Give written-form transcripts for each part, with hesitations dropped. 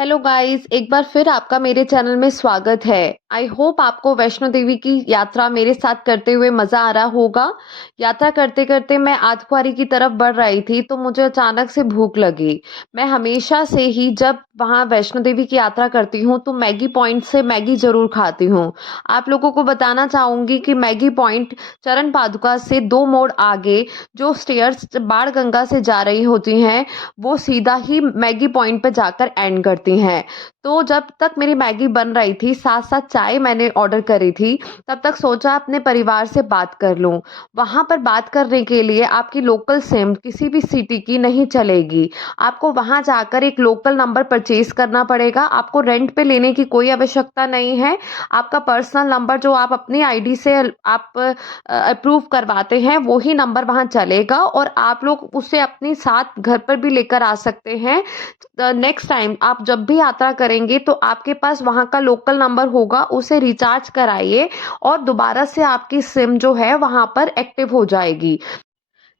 Hello guys, एक बार फिर आपका मेरे चैनल में स्वागत है। आई होप आपको वैष्णो देवी की यात्रा मेरे साथ करते हुए मज़ा आ रहा होगा। यात्रा करते करते मैं आथकुआरी की तरफ बढ़ रही थी तो मुझे अचानक से भूख लगी। मैं हमेशा से ही जब वहाँ वैष्णो देवी की यात्रा करती हूँ तो मैगी पॉइंट से मैगी ज़रूर खाती हूँ। आप लोगों को बताना चाहूँगी कि मैगी पॉइंट चरण पादुका से 2 मोड़ आगे जो स्टेयर्स बाण गंगा से जा रही होती हैं, वो सीधा ही मैगी पॉइंट पे जाकर एंड करती हैं। तो जब तक मेरी मैगी बन रही थी, साथ-साथ चाय मैंने ऑर्डर करी थी, तब तक सोचा अपने परिवार से बात कर लूँ। वहाँ पर बात करने के लिए आपकी लोकल सिम किसी भी सिटी की नहीं चलेगी। आपको वहाँ जाकर एक लोकल नंबर परचेज़ करना पड़ेगा। आपको रेंट पे लेने की कोई आवश्यकता नहीं है। आपका पर्सनल नंबर जो आप अपनी आईडी से आप अप्रूव करवाते हैं, वो ही नंबर वहाँ चलेगा और आप लोग उसे अपने साथ घर पर भी लेकर आ सकते हैं। नेक्स्ट टाइम आप जब भी यात्रा करेंगे तो आपके पास वहाँ का लोकल नंबर होगा, उसे रिचार्ज कराइए और दोबारा से आपकी सिम जो है वहाँ पर एक्टिव हो जाएगी।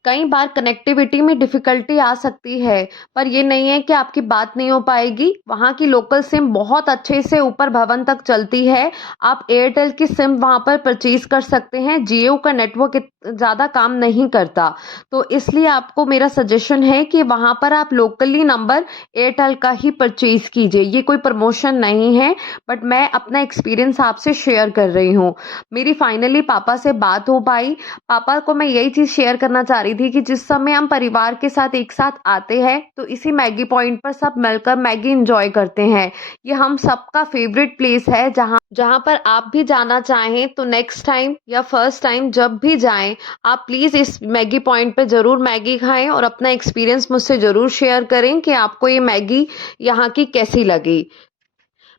कई बार कनेक्टिविटी में डिफ़िकल्टी आ सकती है, पर ये नहीं है कि आपकी बात नहीं हो पाएगी। वहाँ की लोकल सिम बहुत अच्छे से ऊपर भवन तक चलती है। आप एयरटेल की सिम वहाँ पर परचेज़ कर सकते हैं। जियो का नेटवर्क ज़्यादा काम नहीं करता, तो इसलिए आपको मेरा सजेशन है कि वहाँ पर आप लोकली नंबर एयरटेल का ही परचेज़ कीजिए। ये कोई प्रमोशन नहीं है, बट मैं अपना एक्सपीरियंस आपसे शेयर कर रही हूँ। मेरी फाइनली पापा से बात हो पाई। पापा को मैं यही चीज़ शेयर करना चाह रही थी कि जिस समय हम परिवार के साथ एक साथ आते हैं तो इसी मैगी पॉइंट पर सब मिलकर मैगी एंजॉय करते हैं। ये हम सबका फेवरेट प्लेस है जहाँ जहाँ पर आप भी जाना चाहें तो नेक्स्ट टाइम या फर्स्ट टाइम जब भी जाएं, आप प्लीज़ इस मैगी पॉइंट पे ज़रूर मैगी खाएं और अपना एक्सपीरियंस मुझसे ज़रूर शेयर करें कि आपको ये मैगी यहाँ की कैसी लगी।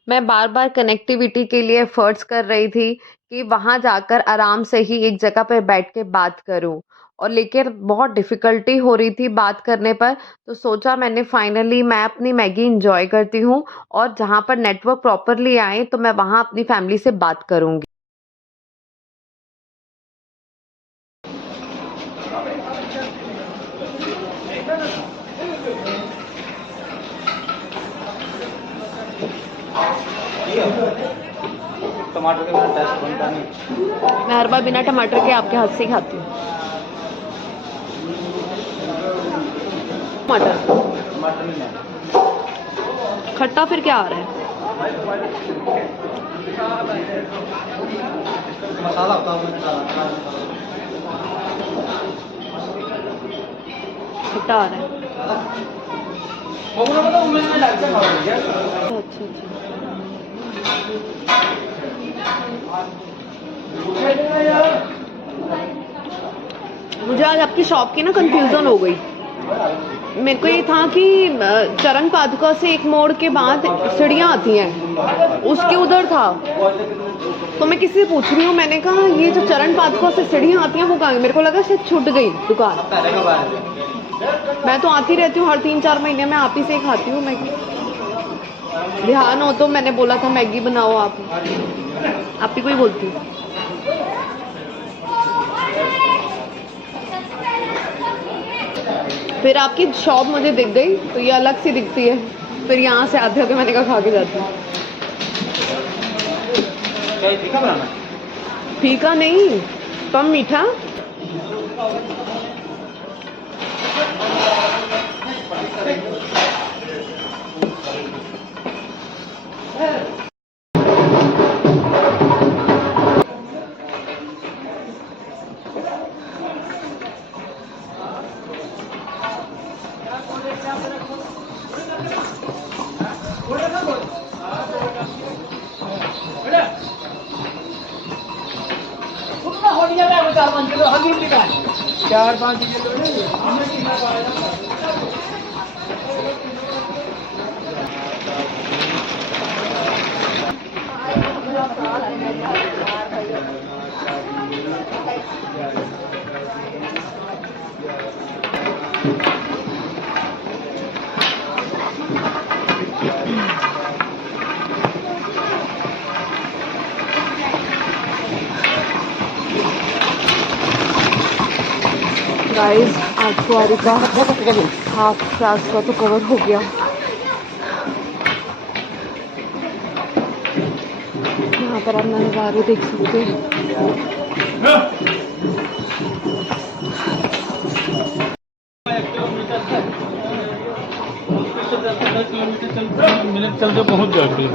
मैं बार-बार कनेक्टिविटी के लिए एफ़र्ट्स कर रही थी कि वहाँ जाकर आराम से ही एक जगह पे बैठ के बात करूँ और लेकिन बहुत डिफ़िकल्टी हो रही थी बात करने पर, तो सोचा मैंने फाइनली मैं अपनी मैगी एन्जॉय करती हूँ और जहाँ पर नेटवर्क प्रॉपरली आए तो मैं वहाँ अपनी फैमिली से बात करूँगी। टमाटर के बिना टेस्ट बनता नहीं। मैं हर बार बिना टमाटर के आपके हाथ से ही खाती हूँ। टमाटर टमाटर नहीं है। खट्टा फिर क्या आ रहा है? मसाला होता है मसाला। खट्टा आ रहा है। वो ना मतलब उम्मीद में लगता है खाओगे। अच्छा अच्छा। मुझे आज आपकी शॉप की ना कंफ्यूजन हो गई। मेरे को ये था कि चरण पादुका से एक मोड़ के बाद सीढ़ियाँ आती हैं, उसके उधर था। तो मैं किसी से पूछ रही हूँ, मैंने कहा ये जो चरण पादुका से सीढ़ियाँ आती हैं वो कहाँ गई? मेरे को लगा शायद छूट गई दुकान। पहले का बात है। मैं तो आती रहती हूँ, हर 3-4 महीने में आप ही से खाती हूँ मैगी। ध्यान हो तो मैंने बोला था मैगी बनाओ आप ही कोई बोलती हूँ। फिर आपकी शॉप मुझे दिख गई तो ये अलग सी दिखती है, फिर यहाँ से आते होते मैंने कहा खा के जाती हूँ। क्या तीखा बनाना? फीका नहीं, कम मीठा। चार पाँच किलो गाइस आथकुआरी का हाफ रास्ता तो कवर हो गया। पर आप नज़ारे देख सकते हैं। मिनट चलते पहुंच जाती है।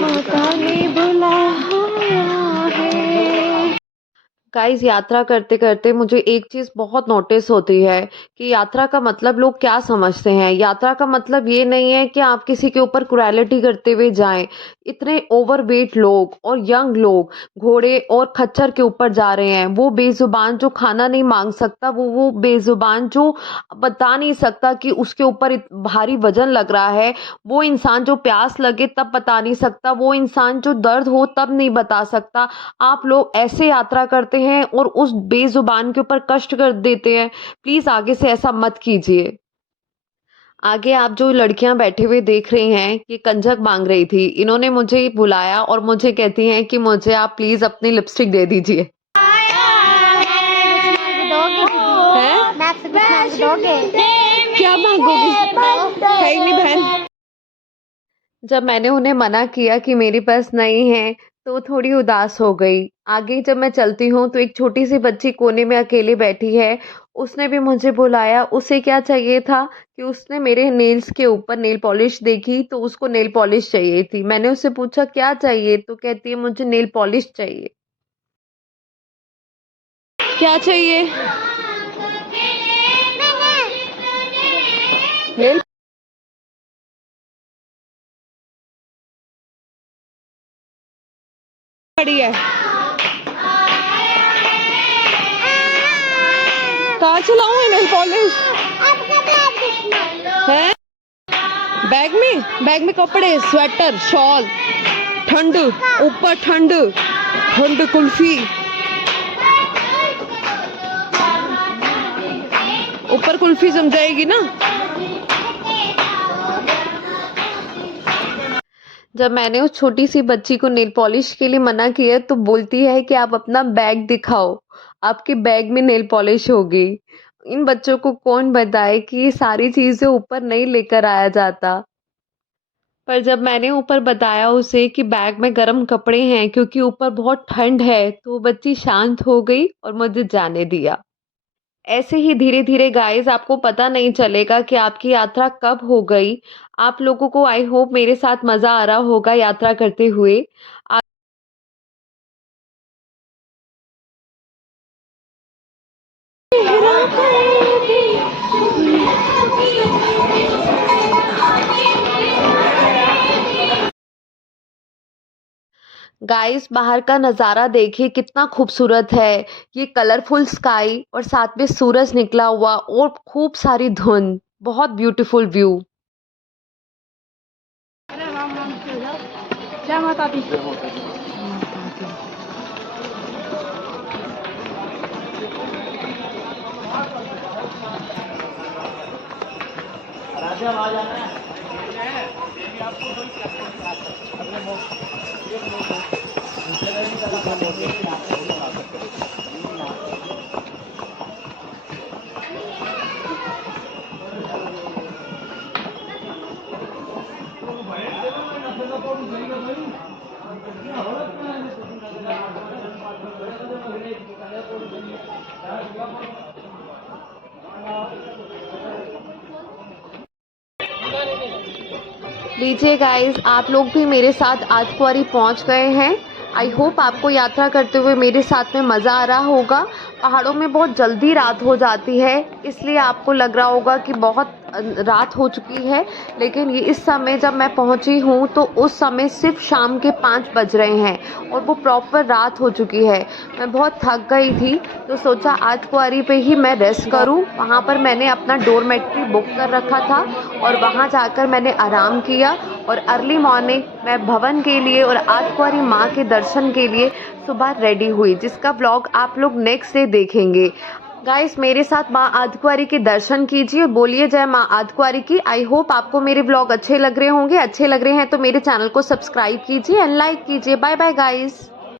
माता ने बुलाया है। गाइस, यात्रा करते करते मुझे एक चीज़ बहुत नोटिस होती है कि यात्रा का मतलब लोग क्या समझते हैं। यात्रा का मतलब ये नहीं है कि आप किसी के ऊपर क्रुएलिटी करते हुए जाएं। इतने ओवरवेट लोग और यंग लोग घोड़े और खच्चर के ऊपर जा रहे हैं। वो बेजुबान जो खाना नहीं मांग सकता, वो बेजुबान जो बता नहीं सकता कि उसके ऊपर भारी वजन लग रहा है, वो इंसान जो प्यास लगे तब बता नहीं सकता, वो इंसान जो दर्द हो तब नहीं बता सकता। आप लोग ऐसे यात्रा करते हैं और उस बेजुबान के ऊपर कष्ट कर देते हैं। प्लीज आगे से ऐसा मत कीजिए। आगे आप जो लड़कियां बैठे हुए देख रही हैं, ये कंजक मांग रही थी। इन्होंने मुझे बुलाया और मुझे कहती हैं कि मुझे आप प्लीज अपनी लिपस्टिक दे दीजिए। क्या मांगोगी? है ही नहीं बहन। जब मैंने उन्हें मना किया कि मेरे पास नहीं है, तो थोड़ी उदास हो गई। आगे जब मैं चलती हूँ तो एक छोटी सी बच्ची कोने में अकेले बैठी है। उसने भी मुझे बुलाया। उसे क्या चाहिए था कि उसने मेरे नेल्स के ऊपर नेल पॉलिश देखी तो उसको नेल पॉलिश चाहिए थी। मैंने उससे पूछा क्या चाहिए, तो कहती है मुझे नेल पॉलिश चाहिए। क्या चाहिए? नेल पड़ी है। कहाँ चलाऊं नेल पॉलिश? है बैग में कपड़े, स्वेटर, शॉल, ठंड, ऊपर ठंड, ठंड कुल्फी, ऊपर कुल्फी जम जाएगी ना। जब मैंने उस छोटी सी बच्ची को नेल पॉलिश के लिए मना किया तो बोलती है कि आप अपना बैग दिखाओ, आपके बैग में नेल पॉलिश होगी। इन बच्चों को कौन बताए कि ये सारी चीजें ऊपर नहीं लेकर आया जाता। पर जब मैंने ऊपर बताया उसे कि बैग में गर्म कपड़े हैं क्योंकि ऊपर बहुत ठंड है, तो वो बच्ची शांत हो गई और मुझे जाने दिया। ऐसे ही धीरे धीरे गाइस आपको पता नहीं चलेगा कि आपकी यात्रा कब हो गई। आप लोगों को आई होप मेरे साथ मज़ा आ रहा होगा यात्रा करते हुए। गाइस, बाहर का नज़ारा देखिए कितना खूबसूरत है। ये कलरफुल स्काई और साथ में सूरज निकला हुआ और खूब सारी धुंध। बहुत ब्यूटीफुल व्यू। जय माता दी। राजा आ जाना है। लीजिए गाइस, आप लोग भी मेरे साथ आजकुआरी पहुंच गए हैं। आई होप आपको यात्रा करते हुए मेरे साथ में मज़ा आ रहा होगा। पहाड़ों में बहुत जल्दी रात हो जाती है, इसलिए आपको लग रहा होगा कि बहुत रात हो चुकी है, लेकिन ये इस समय जब मैं पहुंची हूँ तो उस समय सिर्फ शाम के 5 बज रहे हैं और वो प्रॉपर रात हो चुकी है। मैं बहुत थक गई थी तो सोचा आज कुंवारी पे ही मैं रेस्ट करूँ। वहाँ पर मैंने अपना डोरमेट्री बुक कर रखा था और वहाँ जाकर मैंने आराम किया और अर्ली मॉर्निंग मैं भवन के लिए और आज कुंवारी माँ के दर्शन के लिए सुबह रेडी हुई, जिसका व्लॉग आप लोग नेक्स्ट डे देखेंगे। गाइस, मेरे साथ माँ आद्यकुंवारी के दर्शन कीजिए, बोलिए जय माँ आद्यकुंवारी की। आई होप आपको मेरे व्लॉग अच्छे लग रहे होंगे। अच्छे लग रहे हैं तो मेरे चैनल को सब्सक्राइब कीजिए एंड लाइक कीजिए। Bye bye guys.